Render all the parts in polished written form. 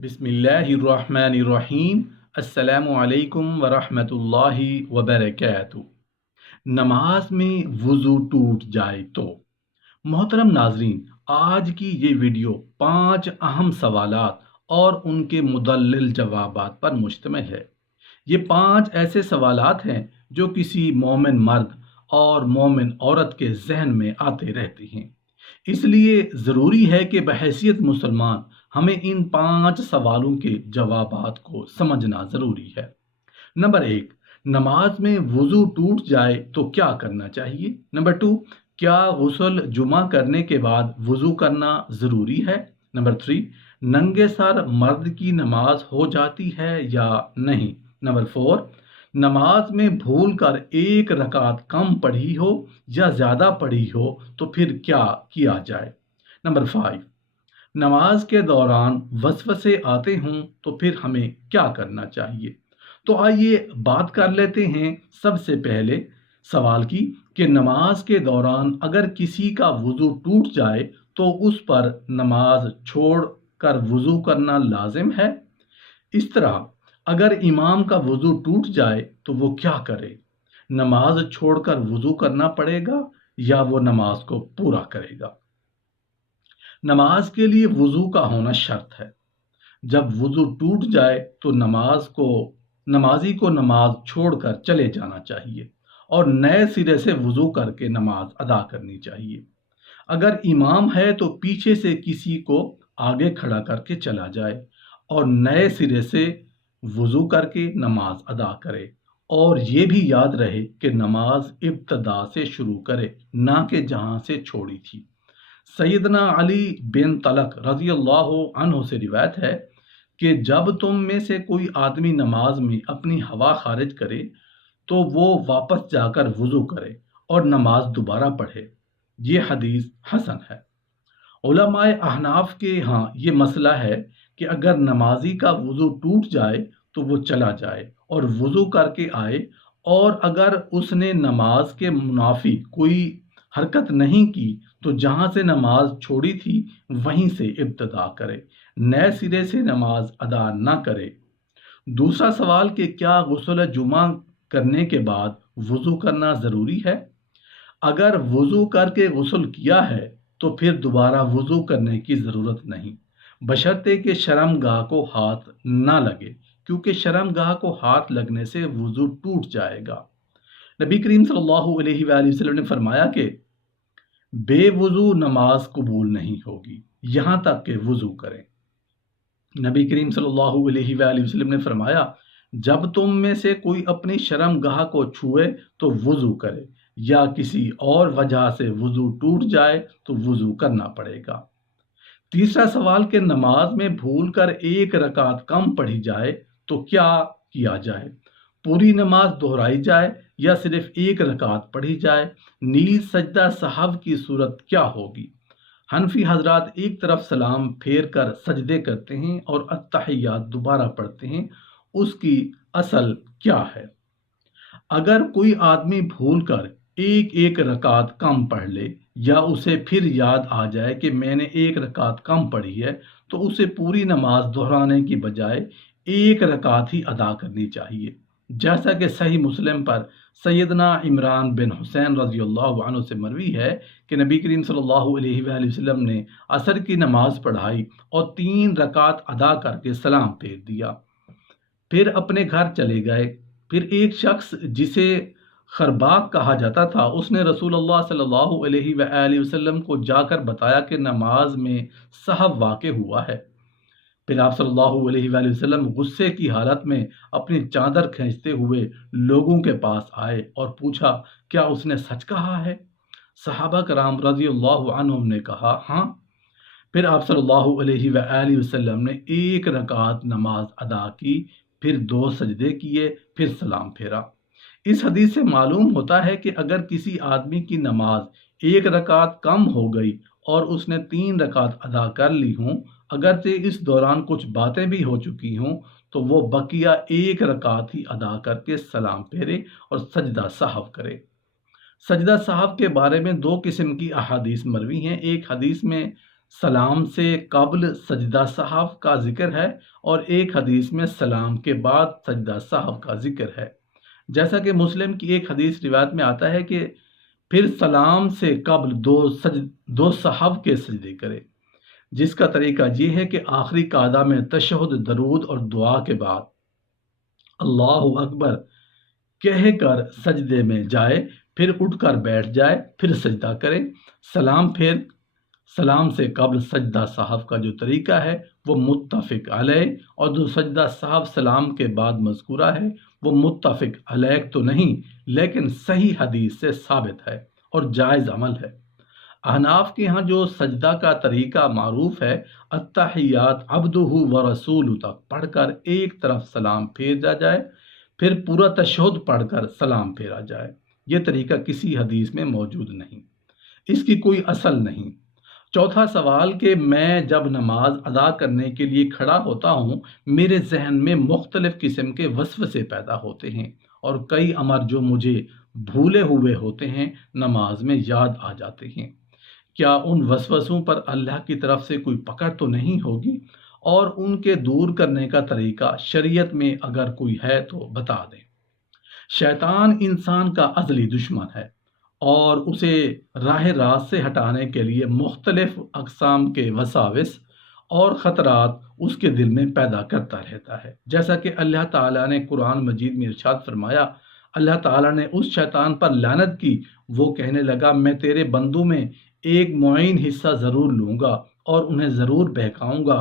بسم اللہ الرحمن الرحیم۔ السلام علیکم ورحمۃ اللہ وبرکاتہ۔ نماز میں وضو ٹوٹ جائے تو محترم ناظرین، آج کی یہ ویڈیو 5 اہم سوالات اور ان کے مدلل جوابات پر مشتمل ہے۔ یہ 5 ایسے سوالات ہیں جو کسی مومن مرد اور مومن عورت کے ذہن میں آتے رہتے ہیں، اس لیے ضروری ہے کہ بحیثیت مسلمان ہمیں ان 5 سوالوں کے جوابات کو سمجھنا ضروری ہے۔ نمبر 1، نماز میں وضو ٹوٹ جائے تو کیا کرنا چاہیے؟ نمبر 2، کیا غسل جمعہ کرنے کے بعد وضو کرنا ضروری ہے؟ نمبر 3، ننگے سر مرد کی نماز ہو جاتی ہے یا نہیں؟ نمبر 4، نماز میں بھول کر ایک رکعت کم پڑھی ہو یا زیادہ پڑھی ہو تو پھر کیا کیا جائے؟ نمبر 5، نماز کے دوران وسوسے آتے ہوں تو پھر ہمیں کیا کرنا چاہیے؟ تو آئیے بات کر لیتے ہیں سب سے پہلے سوال کی کہ نماز کے دوران اگر کسی کا وضو ٹوٹ جائے تو اس پر نماز چھوڑ کر وضو کرنا لازم ہے؟ اس طرح اگر امام کا وضو ٹوٹ جائے تو وہ کیا کرے؟ نماز چھوڑ کر وضو کرنا پڑے گا یا وہ نماز کو پورا کرے گا؟ نماز کے لیے وضو کا ہونا شرط ہے۔ جب وضو ٹوٹ جائے تو نمازی کو نماز چھوڑ کر چلے جانا چاہیے اور نئے سرے سے وضو کر کے نماز ادا کرنی چاہیے۔ اگر امام ہے تو پیچھے سے کسی کو آگے کھڑا کر کے چلا جائے اور نئے سرے سے وضو کر کے نماز ادا کرے، اور یہ بھی یاد رہے کہ نماز ابتدا سے شروع کرے، نہ کہ جہاں سے چھوڑی تھی۔ سیدنا علی بن طلق رضی اللہ عنہ سے روایت ہے کہ جب تم میں سے کوئی آدمی نماز میں اپنی ہوا خارج کرے تو وہ واپس جا کر وضو کرے اور نماز دوبارہ پڑھے۔ یہ حدیث حسن ہے۔ علماء احناف کے ہاں یہ مسئلہ ہے کہ اگر نمازی کا وضو ٹوٹ جائے تو وہ چلا جائے اور وضو کر کے آئے، اور اگر اس نے نماز کے منافی کوئی حرکت نہیں کی تو جہاں سے نماز چھوڑی تھی وہیں سے ابتدا کرے، نئے سرے سے نماز ادا نہ کرے۔ دوسرا سوال کہ کیا غسل جمعہ کرنے کے بعد وضو کرنا ضروری ہے؟ اگر وضو کر کے غسل کیا ہے تو پھر دوبارہ وضو کرنے کی ضرورت نہیں، بشرطے کہ شرمگاہ کو ہاتھ نہ لگے، کیونکہ شرمگاہ کو ہاتھ لگنے سے وضو ٹوٹ جائے گا۔ نبی کریم صلی اللہ علیہ وآلہ وسلم نے فرمایا کہ بے وضو نماز قبول نہیں ہوگی یہاں تک کہ وضو کریں۔ نبی کریم صلی اللہ علیہ وآلہ وسلم نے فرمایا جب تم میں سے کوئی اپنی شرمگاہ کو چھوئے تو وضو کرے، یا کسی اور وجہ سے وضو ٹوٹ جائے تو وضو کرنا پڑے گا۔ تیسرا سوال کہ نماز میں بھول کر ایک رکعت کم پڑھی جائے تو کیا کیا جائے؟ پوری نماز دہرائی جائے یا صرف ایک رکعت پڑھی جائے؟ نیز سجدہ سہو کی صورت کیا ہوگی؟ حنفی حضرات ایک طرف سلام پھیر کر سجدے کرتے ہیں اور التحیات دوبارہ پڑھتے ہیں، اس کی اصل کیا ہے؟ اگر کوئی آدمی بھول کر ایک رکعت کم پڑھ لے یا اسے پھر یاد آ جائے کہ میں نے ایک رکعت کم پڑھی ہے تو اسے پوری نماز دہرانے کی بجائے ایک رکعت ہی ادا کرنی چاہیے، جیسا کہ صحیح مسلم پر سیدنا عمران بن حسین رضی اللہ عنہ سے مروی ہے کہ نبی کریم صلی اللہ علیہ وآلہ وسلم نے عصر کی نماز پڑھائی اور 3 رکعت ادا کر کے سلام پھیر دیا، پھر اپنے گھر چلے گئے۔ پھر ایک شخص جسے خرباق کہا جاتا تھا، اس نے رسول اللہ صلی اللہ علیہ وآلہ وسلم کو جا کر بتایا کہ نماز میں سہو واقع ہوا ہے۔ پھر آپ صلی اللہ علیہ وآلہ وسلم غصے کی حالت میں اپنی چادر کھینچتے ہوئے لوگوں کے پاس آئے اور پوچھا کیا اس نے سچ کہا ہے؟ صحابہ کرام رضی اللہ عنہم نے کہا ہاں۔ پھر آپ صلی اللہ علیہ وآلہ وسلم نے ایک رکعت نماز ادا کی، پھر 2 سجدے کیے، پھر سلام پھیرا۔ اس حدیث سے معلوم ہوتا ہے کہ اگر کسی آدمی کی نماز ایک رکعت کم ہو گئی اور اس نے 3 رکعت ادا کر لی ہوں، اگرچہ اس دوران کچھ باتیں بھی ہو چکی ہوں، تو وہ بقیہ ایک رکعت ہی ادا کر کے سلام پھیرے اور سجدہ سہو کرے۔ سجدہ سہو کے بارے میں 2 قسم کی احادیث مروی ہیں۔ ایک حدیث میں سلام سے قبل سجدہ سہو کا ذکر ہے اور ایک حدیث میں سلام کے بعد سجدہ سہو کا ذکر ہے۔ جیسا کہ مسلم کی ایک حدیث روایت میں آتا ہے کہ پھر سلام سے قبل دو سہو کے سجدے کرے، جس کا طریقہ یہ ہے کہ آخری قعدہ میں تشہد، درود اور دعا کے بعد اللہ اکبر کہہ کر سجدے میں جائے، پھر اٹھ کر بیٹھ جائے، پھر سجدہ کرے۔ سلام سے قبل سجدہ سہو کا جو طریقہ ہے وہ متفق علیہ، اور جو سجدہ سہو سلام کے بعد مذکورہ ہے وہ متفق علیہ تو نہیں، لیکن صحیح حدیث سے ثابت ہے اور جائز عمل ہے۔ احناف کے ہاں جو سجدہ کا طریقہ معروف ہے، التحیات عبدہ و رسول تک پڑھ کر ایک طرف سلام پھیرا جائے، پھر پورا تشہد پڑھ کر سلام پھیرا جائے۔ یہ طریقہ کسی حدیث میں موجود نہیں، اس کی کوئی اصل نہیں۔ چوتھا سوال کہ میں جب نماز ادا کرنے کے لیے کھڑا ہوتا ہوں، میرے ذہن میں مختلف قسم کے وسوسے پیدا ہوتے ہیں اور کئی امر جو مجھے بھولے ہوئے ہوتے ہیں نماز میں یاد آ جاتے ہیں۔ کیا ان وسوسوں پر اللہ کی طرف سے کوئی پکڑ تو نہیں ہوگی؟ اور ان کے دور کرنے کا طریقہ شریعت میں اگر کوئی ہے تو بتا دیں۔ شیطان انسان کا ازلی دشمن ہے اور اسے راہ راست سے ہٹانے کے لیے مختلف اقسام کے وساوس اور خطرات اس کے دل میں پیدا کرتا رہتا ہے۔ جیسا کہ اللہ تعالیٰ نے قرآن مجید میں ارشاد فرمایا، اللہ تعالیٰ نے اس شیطان پر لعنت کی، وہ کہنے لگا میں تیرے بندوں میں ایک معین حصہ ضرور لوں گا اور انہیں ضرور بہکاؤں گا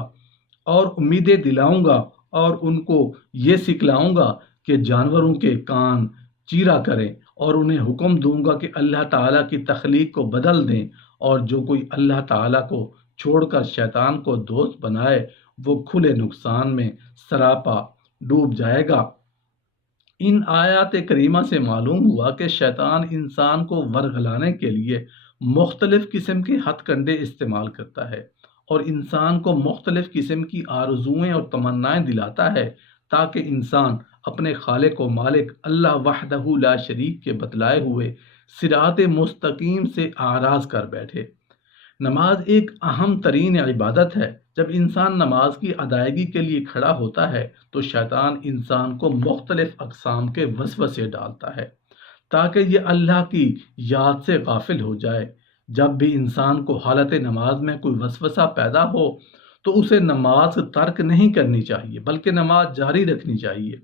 اور امیدیں دلاؤں گا اور ان کو یہ سکھلاؤں گا کہ جانوروں کے کان چیرا کریں، اور انہیں حکم دوں گا کہ اللہ تعالیٰ کی تخلیق کو بدل دیں، اور جو کوئی اللہ تعالیٰ کو چھوڑ کر شیطان کو دوست بنائے وہ کھلے نقصان میں سراپا ڈوب جائے گا۔ ان آیات کریمہ سے معلوم ہوا کہ شیطان انسان کو ورغلانے کے لیے مختلف قسم کے ہتھ کنڈے استعمال کرتا ہے اور انسان کو مختلف قسم کی آرزوئیں اور تمنائیں دلاتا ہے تاکہ انسان اپنے خالق و مالک اللہ وحدہ لا شریک کے بتلائے ہوئے صراط مستقیم سے اعراض کر بیٹھے۔ نماز ایک اہم ترین عبادت ہے۔ جب انسان نماز کی ادائیگی کے لیے کھڑا ہوتا ہے تو شیطان انسان کو مختلف اقسام کے وسوسے ڈالتا ہے تاکہ یہ اللہ کی یاد سے غافل ہو جائے۔ جب بھی انسان کو حالت نماز میں کوئی وسوسہ پیدا ہو تو اسے نماز ترک نہیں کرنی چاہیے بلکہ نماز جاری رکھنی چاہیے۔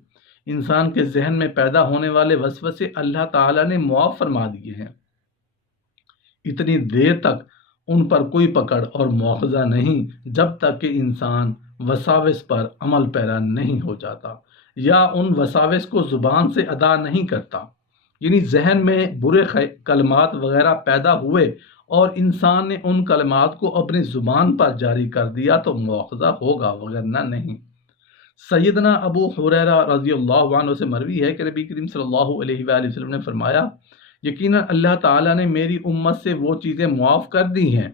انسان کے ذہن میں پیدا ہونے والے وسوسے اللہ تعالیٰ نے معاف فرما دیے ہیں، اتنی دیر تک ان پر کوئی پکڑ اور مواخذہ نہیں جب تک کہ انسان وساوس پر عمل پیرا نہیں ہو جاتا یا ان وساوس کو زبان سے ادا نہیں کرتا۔ یعنی ذہن میں برے کلمات وغیرہ پیدا ہوئے اور انسان نے ان کلمات کو اپنی زبان پر جاری کر دیا تو مواخذہ ہوگا، وگرنہ نہیں۔ سیدنا ابو ہریرہ رضی اللہ عنہ سے مروی ہے کہ نبی کریم صلی اللہ علیہ وآلہ وسلم نے فرمایا، یقیناً اللہ تعالیٰ نے میری امت سے وہ چیزیں معاف کر دی ہیں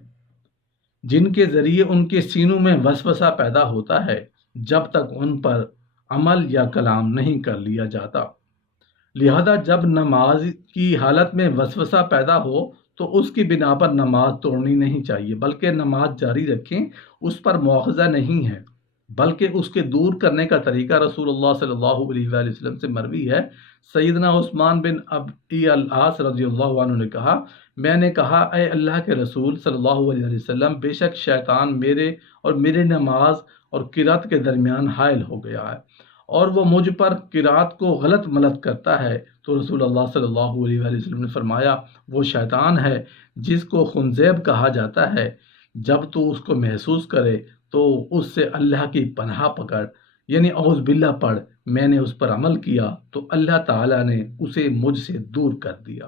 جن کے ذریعے ان کے سینوں میں وسوسہ پیدا ہوتا ہے جب تک ان پر عمل یا کلام نہیں کر لیا جاتا۔ لہذا جب نماز کی حالت میں وسوسہ پیدا ہو تو اس کی بنا پر نماز توڑنی نہیں چاہیے بلکہ نماز جاری رکھیں، اس پر مواخذہ نہیں ہے بلکہ اس کے دور کرنے کا طریقہ رسول اللہ صلی اللہ علیہ وآلہ وسلم سے مروی ہے۔ سیدنا عثمان بن ابی العاص رضی اللہ عنہ نے کہا، میں نے کہا اے اللہ کے رسول صلی اللہ علیہ وسلم، بے شک شیطان میرے اور میرے نماز اور قرات کے درمیان حائل ہو گیا ہے اور وہ مجھ پر قرات کو غلط ملت کرتا ہے۔ تو رسول اللہ صلی اللہ علیہ وآلہ وسلم نے فرمایا، وہ شیطان ہے جس کو خنزیب کہا جاتا ہے، جب تو اس کو محسوس کرے تو اس سے اللہ کی پناہ پکڑ، یعنی اعوذ باللہ پڑھ۔ میں نے اس پر عمل کیا تو اللہ تعالیٰ نے اسے مجھ سے دور کر دیا۔